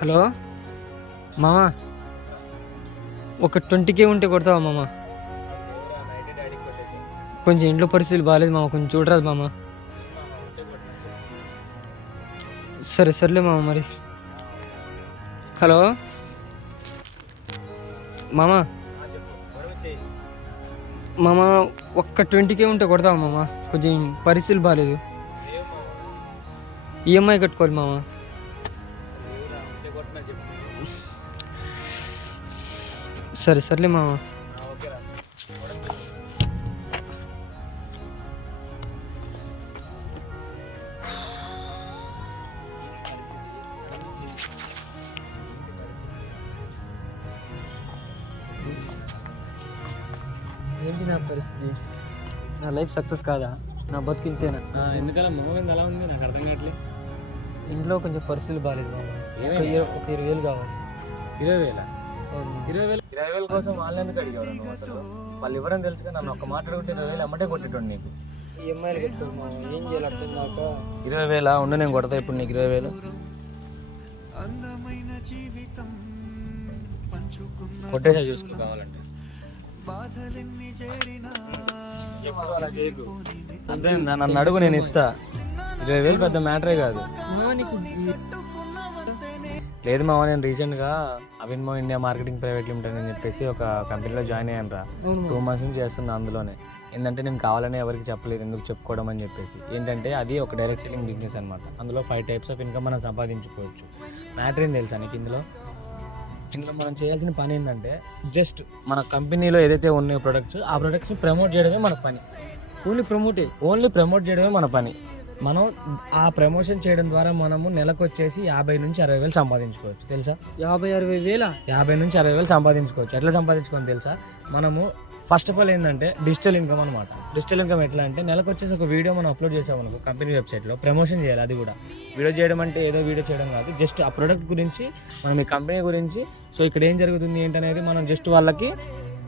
Hello మామా, ఒక 20K ఉంటే కొడతావా మామ? కొంచెం ఇంట్లో పరిస్థితులు బాగాలేదు మామ, కొంచెం చూడరాదు మామ. సరే సర్లే మామ మరి. హలో మామా, మామ ఒక్క 20K ఉంటే కొడతావా మామ? కొంచెం పరిస్థితులు బాగాలేదు, ఈఎంఐ కట్టుకోవాలి మామ. సరే సర్లే మామ. ఏంటి నా పరిస్థితి? నా లైఫ్ సక్సెస్ కాదా? నా బతుకు ఇంతేనా? ఎందుకలా మొహం అలా ఉంది నాకు అర్థం కావట్లేదు. ఇంట్లో కొంచెం పరిస్థితులు బాగాలేదు మామ. ఒక 20,000 కావాలి. 20,000? 20,000 కోసం వాళ్ళని ఎందుకు అడిగావు నువ్వు? అసలు వాళ్ళు ఇవ్వడం తెలుసుగా. నన్ను ఒక మాట అడిగితే 20,000 అమ్మటే కొట్టేటోడు నీకు. ఈఎంఐలు పెట్టుకోదు మామ, ఏం చేయాలి అర్థం కాక. 20,000 ఉండు, నేను కొడతా ఇప్పుడు నీకు 20,000. కొట్టేసా చూసుకో కావాలంటే. అంతే, నన్ను అడుగు నేను ఇస్తా. 20,000 పెద్ద మ్యాటరే కాదు. లేదు మామ, నేను రీసెంట్గా అవిన్మో ఇండియా మార్కెటింగ్ ప్రైవేట్ లిమిటెడ్ అని చెప్పేసి ఒక కంపెనీలో జాయిన్ అయ్యాను రా. 2 months నుంచి చేస్తున్నా అందులోనే. ఏంటంటే నేను కావాలని ఎవరికి చెప్పలేదు, ఎందుకు చెప్పుకోవడం అని చెప్పేసి. ఏంటంటే అది ఒక డైరెక్ట్ సెల్లింగ్ బిజినెస్ అనమాట. అందులో 5 types ఆఫ్ ఇన్కమ్ మనం సంపాదించుకోవచ్చు. మ్యాటర్ ఏం తెలుసా నీకు? ఇందులో మనం చేయాల్సిన పని ఏంటంటే జస్ట్ మన కంపెనీలో ఏదైతే ఉన్నాయో ప్రొడక్ట్స్, ఆ ప్రొడక్ట్స్ని ప్రమోట్ చేయడమే మన పని. ఓన్లీ ప్రమోట్ చేయడమే మన పని. మనం ఆ ప్రమోషన్ చేయడం ద్వారా మనము నెలకు వచ్చేసి 50,000 నుంచి 60,000 సంపాదించుకోవచ్చు. తెలుసా? 50,000-60,000? 50,000 నుంచి 60,000 సంపాదించుకోవచ్చు. ఎట్లా సంపాదించుకోని తెలుసా? మనము ఫస్ట్ ఆఫ్ ఆల్ ఏంటంటే డిజిటల్ ఇన్కమ్ అనమాట. డిజిటల్ ఇన్కమ్ ఎట్లా అంటే నెలకు వచ్చేసి ఒక వీడియో మనం అప్లోడ్ చేసామనుకో కంపెనీ వెబ్సైట్లో, ప్రమోషన్ చేయాలి. అది కూడా వీడియో చేయడం అంటే ఏదో వీడియో చేయడం కాదు, జస్ట్ ఆ ప్రొడక్ట్ గురించి, మనం ఈ కంపెనీ గురించి, సో ఇక్కడ ఏం జరుగుతుంది ఏంటనేది మనం జస్ట్ వాళ్ళకి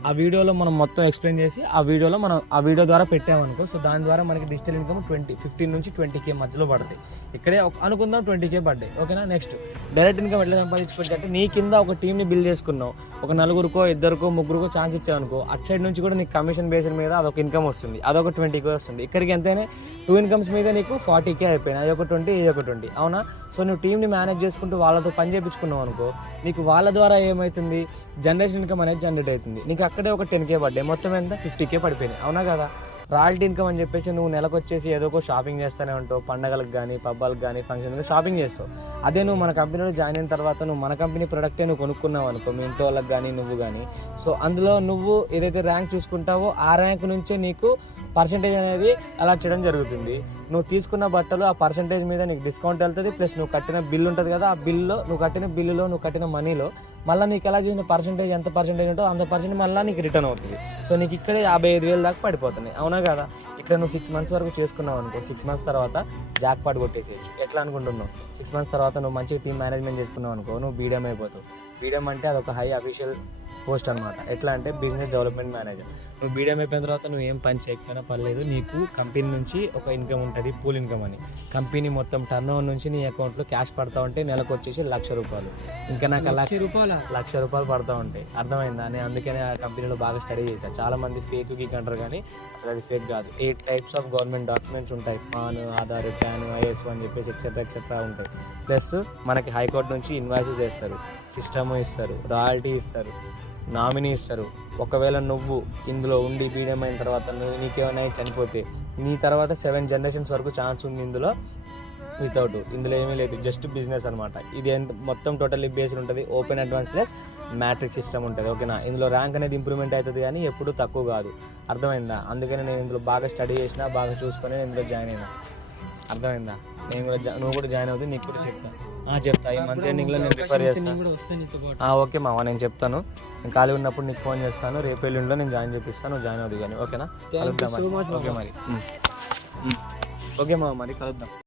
ఆ వీడియోలో మనం మొత్తం ఎక్స్ప్లెయిన్ చేసి ఆ వీడియో ద్వారా పెట్టామనుకో, సో దాని ద్వారా మనకి డిజిటల్ ఇన్కమ్ 15 నుంచి 20K మధ్యలో పడతాయి. ఇక్కడే అనుకుందాం 20K పడ్డాయి, ఓకేనా? నెక్స్ట్ డైరెక్ట్ ఇన్కమ్ ఎట్లా సంపాదించుకుంటే అంటే నీ కింద ఒక టీమ్ని బిల్డ్ చేసుకున్నావు, ఒక 4-కో 2-కో 3-కో ఛాన్స్ ఇచ్చావనుకో, అటు సైడ్ నుంచి కూడా నీకు కమిషన్ బేస్డ్ మీద అదొక ఇన్కమ్ వస్తుంది, అదొక 20K వస్తుంది. ఇక్కడికి ఎంతైనా 2 ఇన్కమ్స్ మీద నీకు 40K అయిపోయినాయి, అదొక 20, ఇదొక 20, అవునా? సో నువ్వు టీమ్ని మేనేజ్ చేసుకుంటూ వాళ్ళతో పని చేయించుకున్నావు అనుకో, నీకు వాళ్ళ ద్వారా ఏమవుతుంది, జనరేషన్ ఇన్కమ్ అనేది జనరేట్ అవుతుంది. నీకు అక్కడే ఒక 10K పడ్డాయి, మొత్తం ఎంత 50K పడిపోయింది, అవునా కదా? రాయల్టీ ఇన్కమ్ అని చెప్పేసి నువ్వు నెలకు వచ్చేసి ఏదో ఒక షాపింగ్ చేస్తూనే ఉంటావు, పండగలకు కానీ పబ్బాలకు కానీ ఫంక్షన్కి షాపింగ్ చేస్తావు. అదే నువ్వు మన కంపెనీలో జాయిన్ అయిన తర్వాత నువ్వు మన కంపెనీ ప్రొడక్టే నువ్వు కొనుక్కున్నావు అనుకో, మీ ఇంట్లో వాళ్ళకి కానీ నువ్వు కానీ, సో అందులో నువ్వు ఏదైతే ర్యాంక్ చూసుకుంటావో ఆ ర్యాంక్ నుంచే నీకు పర్సంటేజ్ అనేది అలా చేయడం జరుగుతుంది. నువ్వు తీసుకున్న బట్టలు ఆ పర్సంటేజ్ మీద నీకు డిస్కౌంట్ వెళ్తుంది, ప్లస్ నువ్వు కట్టిన బిల్ ఉంటుంది కదా, ఆ బిల్లో నువ్వు కట్టిన మనీలో మళ్ళీ నీకు ఎలా చేసిన పర్సంటేజ్ ఎంత పర్సంటేజ్ ఉంటుందో అంత పర్సెంట్ మళ్ళీ నీకు రిటర్న్ అవుతుంది. సో నీకు ఇక్కడే 55,000 దాకా పడిపోతున్నాయి, అవునా కదా? ఇక్కడ నువ్వు 6 months వరకు చేసుకున్నావు అనుకో, 6 months తర్వాత జాక్ పాట్ కొట్టేసేయచ్చు. ఎట్లా అనుకుంటున్నావు? 6 months తర్వాత నువ్వు మంచిగా టీమ్ మేనేజ్మెంట్ చేసుకున్నావు అనుకో, నువ్వు బీడీఎం అయిపోతావు. బీడీఎం అంటే అదొక హై అఫీషియల్ పోస్ట్ అనమాట. ఎట్లా అంటే బిజినెస్ డెవలప్మెంట్ మేనేజర్. నువ్వు బీడీఎం అయిపోయిన తర్వాత నువ్వు ఏం పని చేయకపోయినా పర్లేదు, నీకు కంపెనీ నుంచి ఒక ఇన్కమ్ ఉంటుంది, పూల్ ఇన్కమ్ అని. కంపెనీ మొత్తం టర్న్ ఓవర్ నుంచి నీ అకౌంట్లో క్యాష్ పడతా ఉంటే నెలకు వచ్చేసి 1,00,000 రూపాయలు. ఇంకా నాకు 1,00,000 రూపాయలు పడతా ఉంటాయి, అర్థమైందా? నేను అందుకనే ఆ కంపెనీలో బాగా స్టడీ చేశాను. చాలామంది ఫేక్ గీక్ అంటారు, కానీ అసలు అది ఫేక్ కాదు. 8 types ఆఫ్ గవర్నమెంట్ డాక్యుమెంట్స్ ఉంటాయి, పాన్, ఆధార్, ప్యాన్, ఐఎస్ అని చెప్పేసి ఎక్సెట్రా ఉంటాయి. ప్లస్ మనకి హైకోర్టు నుంచి ఇన్వాయిసెస్ వేస్తారు, సిస్టమ్ ఇస్తారు, రాయల్టీ ఇస్తారు, నామినీ ఇస్తారు. ఒకవేళ నువ్వు ఇందులో ఉండి బీడీఎం అయిన తర్వాత నీకేమైనా చనిపోతే నీ తర్వాత 7 generations వరకు ఛాన్స్ ఉంది ఇందులో. వితౌట్ ఇందులో ఏమీ లేదు, జస్ట్ బిజినెస్ అనమాట. ఇది మొత్తం టోటల్లీ బేస్డ్ ఉంటుంది, open advance plus matrix system ఉంటుంది, ఓకేనా? ఇందులో ర్యాంక్ అనేది ఇంప్రూవ్మెంట్ అవుతుంది, కానీ ఎప్పుడూ తక్కువ కాదు, అర్థమైందా? అందుకని నేను ఇందులో బాగా స్టడీ చేసినా, బాగా చూసుకొని నేను ఇందులో జాయిన్ అయినా, అర్థమైందా? నేను కూడా నువ్వు కూడా జాయిన్ అవుతుంది, నీకు కూడా చెప్తా ఈ మంత్ ఎండింగ్లో నేను రిఫర్ చేస్తాను. ఓకే మామ, నేను చెప్తాను. నేను ఖాళీ ఉన్నప్పుడు నీకు ఫోన్ చేస్తాను, రేపు ఎల్లుండిలో నేను జాయిన్ చేపిస్తాను, నువ్వు జాయిన్ అవుతుంది కానీ, ఓకేనా? ఓకే మరి, ఓకే మామ, మరి కలుద్దాం.